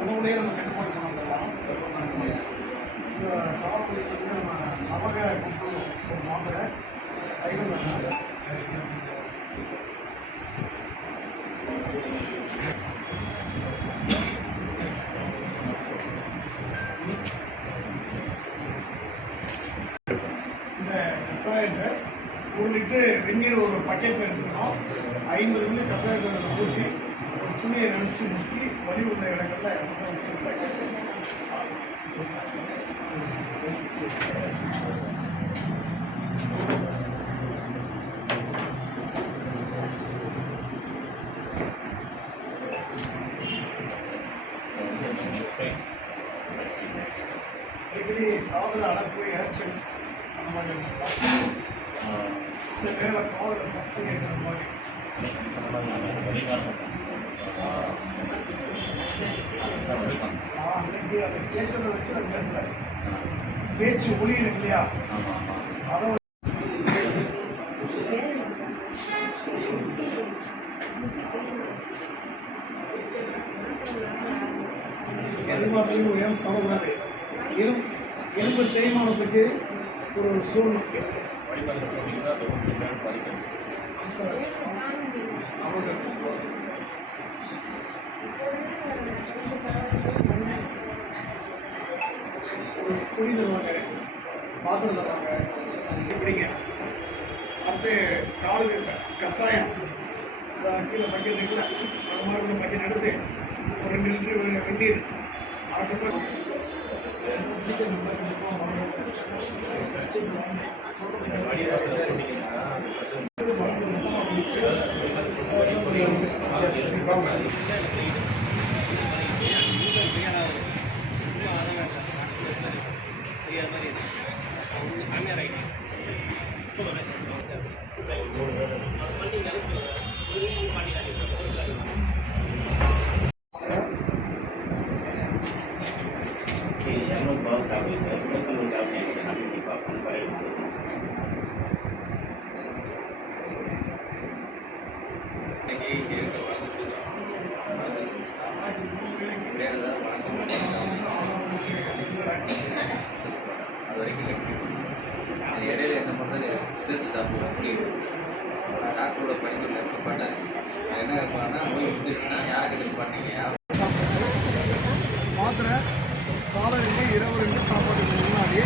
உணவுலேயே நம்ம கட்டுப்பாடு பண்ணலாம் இந்த காவல்துறை நம்ம நவக கொடுத்து மாதிரி ஐட்டம் இந்த விவசாயத்தை ஒரு லிட்டரு வெந்நீர் ஒரு பக்கெட்டில் எடுத்துக்கணும். ஐம்பது மில்லி கசாயத்தை ஊற்றி ஒரு துணியை நினச்சி முக்கி வலி உள்ள இடங்களில் அடிக்கடி காதில் அடப்பு இறைச்சல் அந்த மாதிரி சில நேரம் காதில் சத்தம் கேட்குற மாதிரி அன்னைக்கு அதை கேட்டதை வச்சு நான் பேசுகிறேன் பேச்சு ஒளி இருக்கு இல்லையா அதை வச்சு எதிர்பார்த்தாலும் உயரம் தரக்கூடாது. எலும்பு எலும்பு தேய்மானத்துக்கு ஒரு சூழ்நிலை இருக்குது அவங்க ஒரு குழி தருவாங்க பாத்திரம் தருவாங்க இப்படிங்க அடுத்து காலுக்கு கஷாயம் இந்த கீழே பக்கெட் இருக்குல்ல அந்த மாதிரி உள்ள பக்கெட் எடுத்து ஒரு ரெண்டு லிட்டர் வெ- வெந்நீர் அரை டம்ளர் சீக்கிரம் இந்த மாதிரி சேர்த்து சாப்பிடுவோம். முடியும் டாக்டரோட பரிந்துரை பண்ணேன் என்ன பண்ணா நோய் வந்துட்டுனா யாருக்கு பண்ணீங்க? யார் மாத்திரை காலை ரெண்டு இரவு ரெண்டு சாப்பாட்டுக்கு முன்னாடி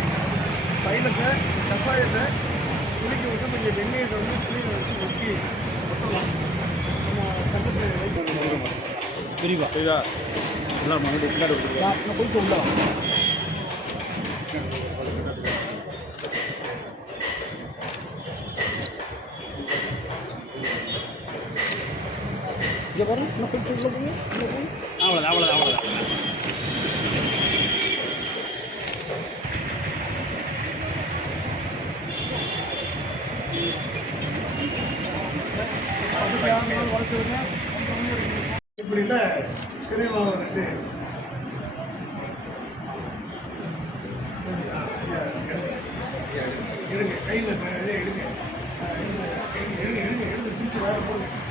தைலத்தை கஷாயத்தை குளிக்க விட்டு கொஞ்சம் வெந்நீரை வந்து புளியில் வச்சு முக்கி ஒட்டலாம் நம்ம கண்ணுக்கு பிரிவா பிரிவா எல்லாம் மறுபடியும் நான் போயிட்டு உள்ளலாம் இங்கே பாருங்க இன்னும் கொஞ்சம் உள்ள போங்க அவ்வளோதான் அவ்வளோதான் அவ்வளோதான் இப்படி இல்லை சினிமாவை ரெண்டு எடுங்க கையில் எடுங்க எடுங்க எடுங்க எடுங்க எடுங்க பிடிச்சி வேற போடுங்க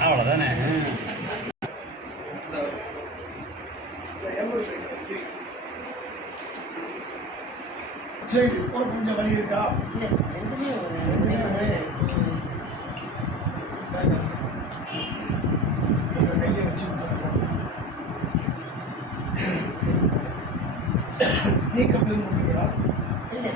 அவ்வளோதானே சரி கூட கொஞ்சம் வலி இருக்கா? இல்லை சார் ரெண்டுமே நீக்கப்படும் முடிகிறதா இல்லை.